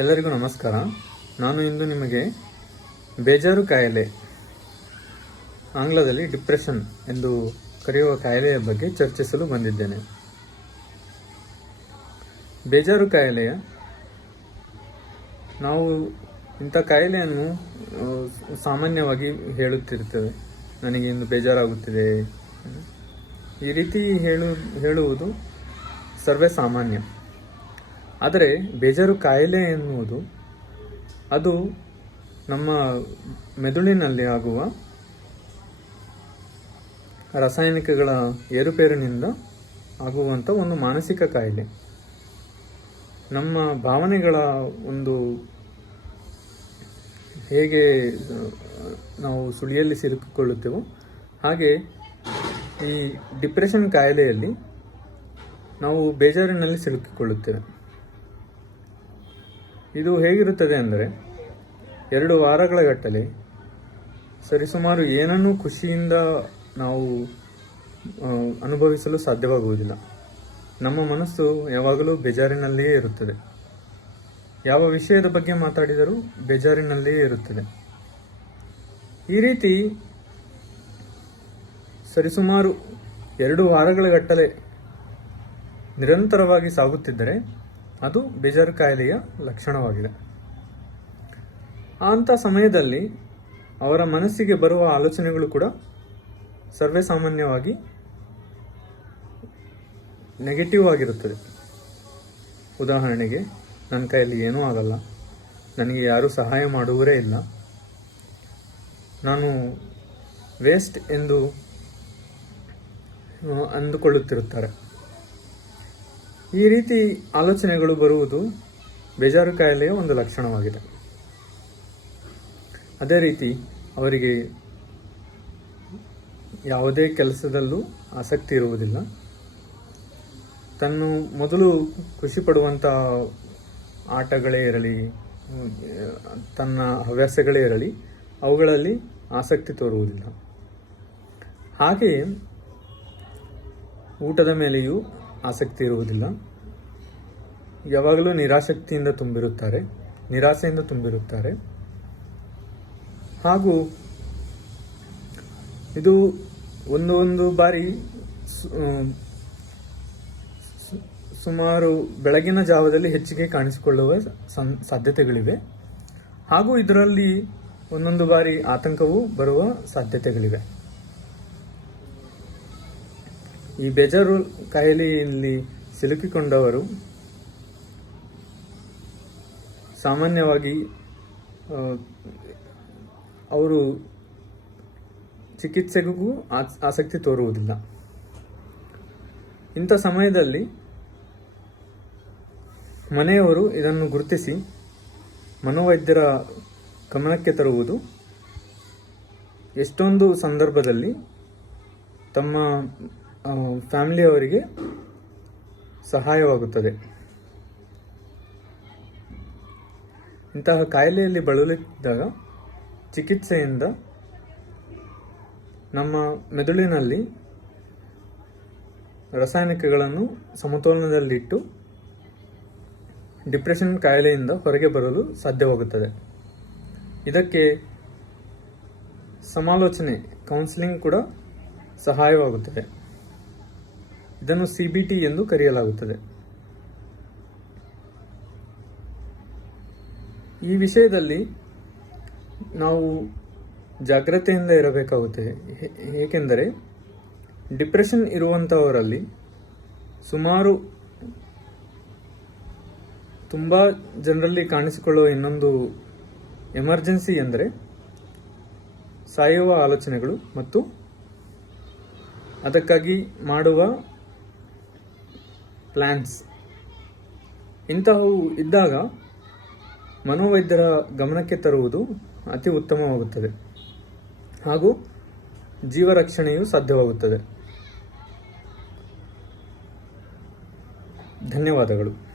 ಎಲ್ಲರಿಗೂ ನಮಸ್ಕಾರ. ನಾನು ಇಂದು ನಿಮಗೆ ಬೇಜಾರು ಕಾಯಿಲೆ, ಆಂಗ್ಲದಲ್ಲಿ ಡಿಪ್ರೆಷನ್ ಎಂದು ಕರೆಯುವ ಕಾಯಿಲೆಯ ಬಗ್ಗೆ ಚರ್ಚಿಸಲು ಬಂದಿದ್ದೇನೆ. ಬೇಜಾರು ಕಾಯಿಲೆಯ, ನಾವು ಇಂಥ ಕಾಯಿಲೆಯನ್ನು ಸಾಮಾನ್ಯವಾಗಿ ಹೇಳುತ್ತಿರುತ್ತೇವೆ ನನಗೆ ಇಂದು ಬೇಜಾರಾಗುತ್ತಿದೆ. ಈ ರೀತಿ ಹೇಳು, ಹೇಳುವುದು ಸರ್ವೇ ಸಾಮಾನ್ಯ ಆದರೆ ಬೇಜಾರು ಕಾಯಿಲೆ ಎನ್ನುವುದು ಅದು ನಮ್ಮ ಮೆದುಳಿನಲ್ಲಿ ಆಗುವ ರಾಸಾಯನಿಕಗಳ ಏರುಪೇರಿನಿಂದ ಆಗುವಂಥ ಒಂದು ಮಾನಸಿಕ ಕಾಯಿಲೆ. ನಮ್ಮ ಭಾವನೆಗಳ ಒಂದು ಹೇಗೆ ನಾವು ಸುಳಿಯಲ್ಲಿ ಸಿಲುಕಿಕೊಳ್ಳುತ್ತೇವೋ ಹಾಗೆ ಈ ಡಿಪ್ರೆಷನ್ ಕಾಯಿಲೆಯಲ್ಲಿ ನಾವು ಬೇಜಾರಿನಲ್ಲಿ ಸಿಲುಕಿಕೊಳ್ಳುತ್ತೇವೆ. ಇದು ಹೇಗಿರುತ್ತದೆ ಅಂದರೆ, ಎರಡು ವಾರಗಳ ಗಟ್ಟಲೆ ಸರಿಸುಮಾರು ಏನನ್ನೂ ಖುಷಿಯಿಂದ ನಾವು ಅನುಭವಿಸಲು ಸಾಧ್ಯವಾಗುವುದಿಲ್ಲ. ನಮ್ಮ ಮನಸ್ಸು ಯಾವಾಗಲೂ ಬೇಜಾರಿನಲ್ಲಿಯೇ ಇರುತ್ತದೆ. ಯಾವ ವಿಷಯದ ಬಗ್ಗೆ ಮಾತಾಡಿದರೂ ಬೇಜಾರಿನಲ್ಲಿಯೇ ಇರುತ್ತದೆ. ಈ ರೀತಿ ಸರಿಸುಮಾರು ಎರಡು ವಾರಗಳ ಗಟ್ಟಲೆ ನಿರಂತರವಾಗಿ ಸಾಗುತ್ತಿದ್ದರೆ ಅದು ಬೇಜಾರು ಕಾಯಿಲೆಯ ಲಕ್ಷಣವಾಗಿದೆ. ಅಂಥ ಸಮಯದಲ್ಲಿ ಅವರ ಮನಸ್ಸಿಗೆ ಬರುವ ಆಲೋಚನೆಗಳು ಕೂಡ ಸರ್ವೇ ಸಾಮಾನ್ಯವಾಗಿ ನೆಗೆಟಿವ್ ಆಗಿರುತ್ತದೆ. ಉದಾಹರಣೆಗೆ, ನನ್ನ ಕೈಯಲ್ಲಿ ಏನೂ ಆಗಲ್ಲ. ನನಗೆ ಯಾರೂ ಸಹಾಯ ಮಾಡುವರೇ ಇಲ್ಲ. ನಾನು ವೇಸ್ಟ್ ಎಂದು ಅಂದುಕೊಳ್ಳುತ್ತಿರುತ್ತಾರೆ. ಈ ರೀತಿ ಆಲೋಚನೆಗಳು ಬರುವುದು ಬೇಜಾರು ಕಾಯಿಲೆಯ ಒಂದು ಲಕ್ಷಣವಾಗಿದೆ. ಅದೇ ರೀತಿ ಅವರಿಗೆ ಯಾವುದೇ ಕೆಲಸದಲ್ಲೂ ಆಸಕ್ತಿ ಇರುವುದಿಲ್ಲ. ತನ್ನು ಮೊದಲು ಖುಷಿ ಪಡುವಂಥ ಆಟಗಳೇ ಇರಲಿ, ತನ್ನ ಹವ್ಯಾಸಗಳೇ ಇರಲಿ, ಅವುಗಳಲ್ಲಿ ಆಸಕ್ತಿ ತೋರುವುದಿಲ್ಲ. ಹಾಗೆಯೇ ಊಟದ ಮೇಲೆಯೂ ಆಸಕ್ತಿ ಇರುವುದಿಲ್ಲ. ಯಾವಾಗಲೂ ನಿರಾಸಕ್ತಿಯಿಂದ ತುಂಬಿರುತ್ತಾರೆ. ನಿರಾಸೆಯಿಂದ ತುಂಬಿರುತ್ತಾರೆ. ಹಾಗೂ ಇದು ಒಂದು ಒಂದು ಬಾರಿ ಸುಮಾರು ಬೆಳಗಿನ ಜಾವದಲ್ಲಿ ಹೆಚ್ಚಿಗೆ ಕಾಣಿಸಿಕೊಳ್ಳುವ ಸಂ- ಸಾಧ್ಯತೆಗಳಿವೆ. ಹಾಗೂ ಇದರಲ್ಲಿ ಒಂದೊಂದು ಬಾರಿ ಆತಂಕವೂ ಬರುವ ಸಾಧ್ಯತೆಗಳಿವೆ. ಈ ಬೇಜಾರು ಕಾಯಿಲೆಯಲ್ಲಿ ಸಿಲುಕಿಕೊಂಡವರು ಸಾಮಾನ್ಯವಾಗಿ ಅವರು ಚಿಕಿತ್ಸೆಗೂ ಆಸ್- ಆಸಕ್ತಿ ತೋರುವುದಿಲ್ಲ. ಇಂಥ ಸಮಯದಲ್ಲಿ ಮನೆಯವರು ಇದನ್ನು ಗುರುತಿಸಿ ಮನೋವೈದ್ಯರ ಗಮನಕ್ಕೆ ತರುವುದು ಎಷ್ಟೊಂದು ಸಂದರ್ಭದಲ್ಲಿ ತಮ್ಮ ಫ್ಯಾಮಿಲಿಯವರಿಗೆ ಸಹಾಯವಾಗುತ್ತದೆ. ಇಂತಹ ಕಾಯಿಲೆಯಲ್ಲಿ ಬಳಲುತ್ತಿದ್ದಾಗ ಚಿಕಿತ್ಸೆಯಿಂದ ನಮ್ಮ ಮೆದುಳಿನಲ್ಲಿ ರಾಸಾಯನಿಕಗಳನ್ನು ಸಮತೋಲನದಲ್ಲಿಟ್ಟು ಡಿಪ್ರೆಷನ್ ಕಾಯಿಲೆಯಿಂದ ಹೊರಗೆ ಬರಲು ಸಾಧ್ಯವಾಗುತ್ತದೆ. ಇದಕ್ಕೆ ಸಮಾಲೋಚನೆ ಕೌನ್ಸಿಲಿಂಗ್ ಕೂಡ ಸಹಾಯವಾಗುತ್ತದೆ. ಇದನ್ನು ಸಿ ಬಿ ಟಿ ಎಂದು ಕರೆಯಲಾಗುತ್ತದೆ. ಈ ವಿಷಯದಲ್ಲಿ ನಾವು ಜಾಗ್ರತೆಯಿಂದ ಇರಬೇಕಾಗುತ್ತದೆ ಏಕೆಂದರೆ ಡಿಪ್ರೆಷನ್ ಇರುವಂಥವರಲ್ಲಿ ಸುಮಾರು ತುಂಬ ಜನರಲ್ಲಿ ಕಾಣಿಸಿಕೊಳ್ಳುವ ಇನ್ನೊಂದು ಎಮರ್ಜೆನ್ಸಿ ಎಂದರೆ ಸಾಯುವ ಆಲೋಚನೆಗಳು ಮತ್ತು ಅದಕ್ಕಾಗಿ ಮಾಡುವ ಪ್ಲ್ಯಾನ್ಸ್ ಇಂತಹವು ಇದ್ದಾಗ ಮನೋವೈದ್ಯರ ಗಮನಕ್ಕೆ ತರುವುದು ಅತಿ ಉತ್ತಮವಾಗುತ್ತದೆ. ಹಾಗೂ ಜೀವ ರಕ್ಷಣೆಯೂ ಸಾಧ್ಯವಾಗುತ್ತದೆ. ಧನ್ಯವಾದಗಳು.